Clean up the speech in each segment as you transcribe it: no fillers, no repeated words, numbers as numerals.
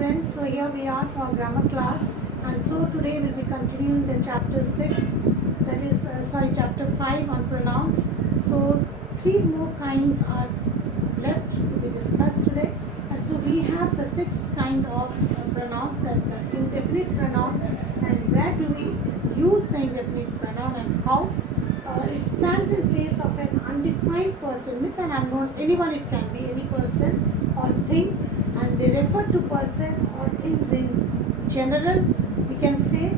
students, so here we are for grammar class, and so today we'll be continuing the chapter 6, that is chapter 5 on pronouns. So 3 more kinds are left to be discussed today, and so we have the 6th kind of pronouns, that the indefinite pronoun. And where do we use the indefinite pronoun and how? It stands in place of an undefined person, means an unknown, anyone, it can be any person or thing, and they refer to person or things in general. We can say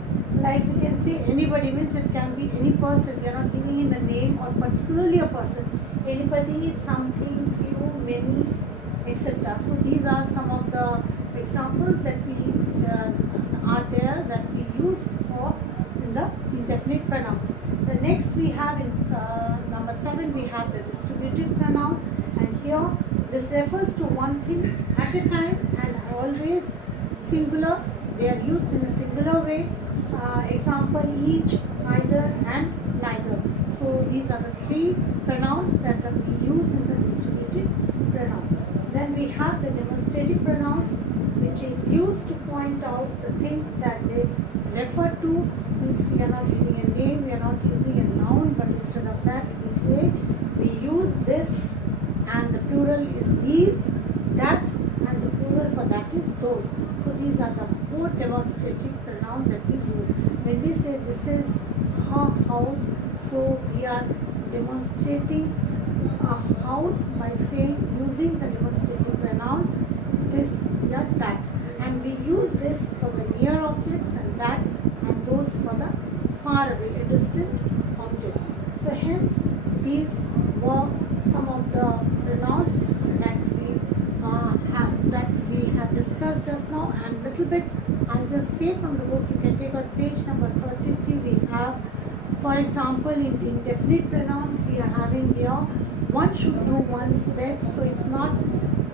anybody, means it can be any person. We are not giving in a name or particularly a person. Anybody, something, few, many, etc. So these are some of the examples that we are there that we use for in the indefinite pronouns. The next we have in number 7, we have the distributive pronoun, and here this refers to one thing at a time and always singular. They are used in a singular way. Example, each, either, and neither. So these are the 3 pronouns that we use in the distributive pronoun. Then we have the demonstrative pronouns, which is used to point out the things that they refer to. Means we are not using a name, we are not using a noun, but instead of that we say we use this, and the plural is these, that, and the plural for that is those. So these are the 4 demonstrative pronouns that we use. When we say this is her house, so we are demonstrating a house by saying, using the demonstrative pronoun this, yeah, that. And we use this for the near objects, and that and those for the far away, distant objects. So hence these were some of the pronouns that we have discussed just now. And little bit I'll just say from the book. You can take out page number 33. We have, for example, in indefinite pronouns we are having here, one should do one's best. So it's not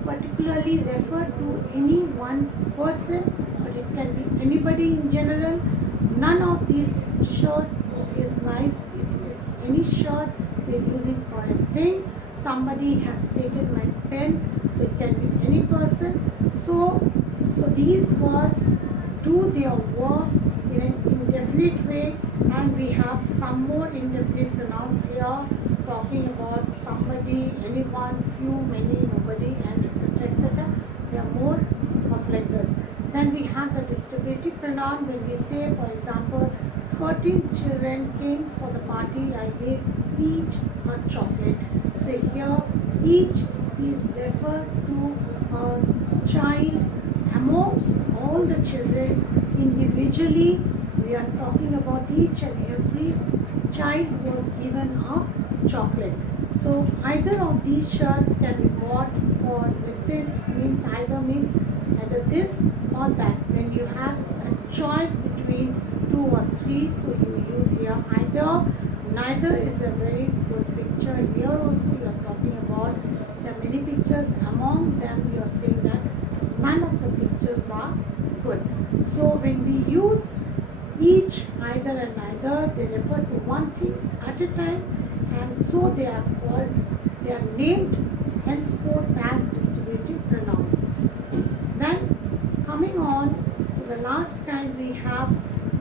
particularly referred to any one person, but it can be anybody in general. None of these shirt is nice. It is any shirt we are using for a thing. Somebody has taken my pen, so it can be any person. So these words do their work in an indefinite way, and we have some more indefinite pronouns here, talking about somebody, anyone, few, many, nobody, and etc. etc. There are more of like this. Then we have the distributive pronoun. When we say, for example, 13 children came for the party, I gave each a chocolate. So here each is referred to a child amongst all the children individually. We are talking about each and every child was given a chocolate. So either of these shirts can be bought for within, means either this or that. When you have a choice between 2 or 3, so you use here either. Neither is a very good picture. Here also you are talking about, there are many pictures, among them you are saying that none of the pictures are good. So when we use each, either, and neither, they refer to one thing at a time, and so they are named henceforth as distributive pronouns. Then coming on to the last kind, we have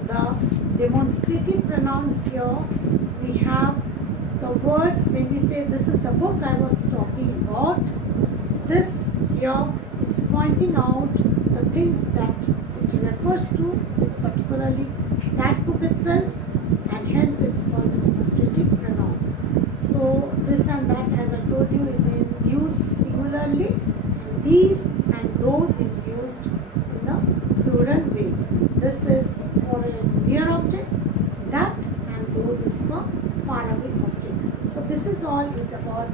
the demonstrative pronoun. Here we have the words. When we say this is the book I was talking about, this here is pointing out the things that it refers to. It's particularly that book itself, and hence it's called the demonstrative pronoun. So this and that, as I told you, is used singularly. These and those is used in a plural way. This is for a near object, that and those is for far away object. So this is all is about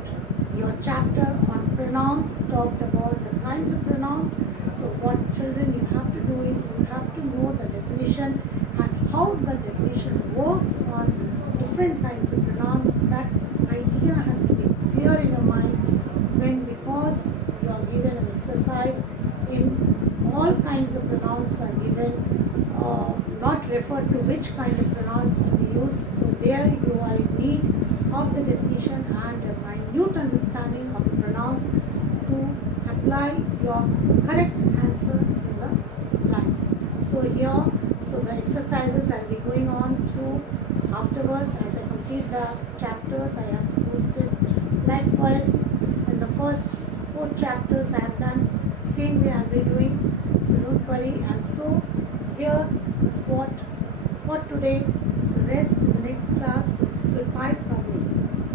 your chapter on pronouns, talked about the kinds of pronouns. So what children you have to do is you have to know the definition and how the definition works on different kinds of pronouns. That idea has to be clear in your mind because you are given an exercise in all kinds of pronouns are given, not referred to which kind of pronouns to be used. So there you are in need of the definition and a minute understanding of the pronouns to apply your correct answer in the here, so the exercises I'll be going on to afterwards as I complete the chapters I have posted. Likewise, in the first 4 chapters I have done, same way I'll be doing, so don't worry. And so here is what for today. So rest in the next class. So it's goodbye from me.